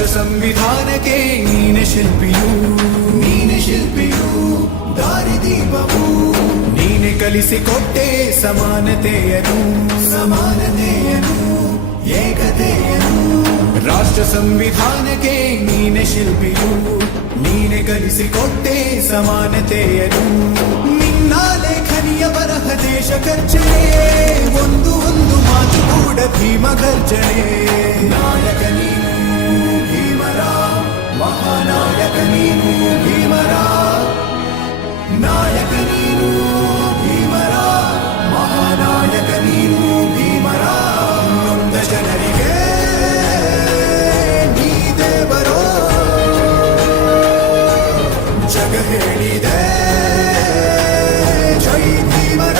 ರಾಷ್ಟ್ರ ಸಂವಿಧಾನಕ್ಕೆ ನೀನೆ ಶಿಲ್ಪಿಯು ದಾರಿದೀಪವು ನೀನೆ ಕಲಿಸಿಕೊಟ್ಟೆ ಸಮಾನತೆಯನು ಏಕತೆಯನು ರಾಷ್ಟ್ರ ಸಂವಿಧಾನಕ್ಕೆ ನೀನೆ ಶಿಲ್ಪಿಯು ನೀನೆ ಕಲಿಸಿಕೊಟ್ಟೆ ಸಮಾನತೆಯನು ನಿನ್ನ ಲೇಖನಿಯ ಬರಹ ದೇಶ ಖರ್ಚನೆ ಒಂದು ಮಾತು ಕೂಡ ಭೀಮ ಗರ್ಜನೆ ನಾಯಕ ನೀನು ಭೀಮರ ಮಹಾನಾಯಕ ನೀನು ಭೀಮರ ನಾಯಕ ನೀನು ಭೀಮರ ಮಹಾನಾಯಕ ನೀನು ಭೀಮರ ನೊಂದ ಜನರಿಗೆ ನೀ ದೇವರೋ ಜಗ ಹೇಳಿದೆ ಜೈ ಭೀಮರ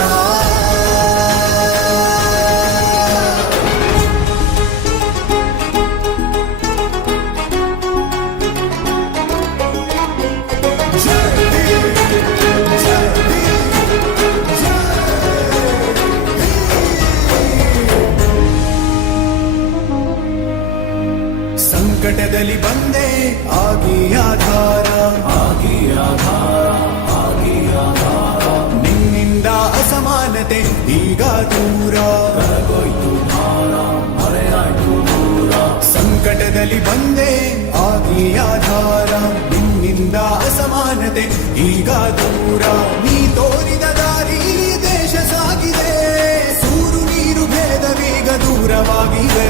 ಸಂಕಟದಲ್ಲಿ ಬಂದೆ ಆಗಿ ಆಧಾರ ನಿನ್ನಿಂದ ಅಸಮಾನತೆ ಈಗ ದೂರ ಸಂಕಟದಲ್ಲಿ ಬಂದೆ ಆಗಿ ಆಧಾರ ನಿನ್ನಿಂದ ಅಸಮಾನತೆ ಈಗ ದೂರ ನೀ ತೋರಿದ ದಾರಿ ದೇಶ ಸಾಗಿದೆ ಸೂರು ನೀರು ಭೇದವೀಗ ದೂರವಾಗಿದೆ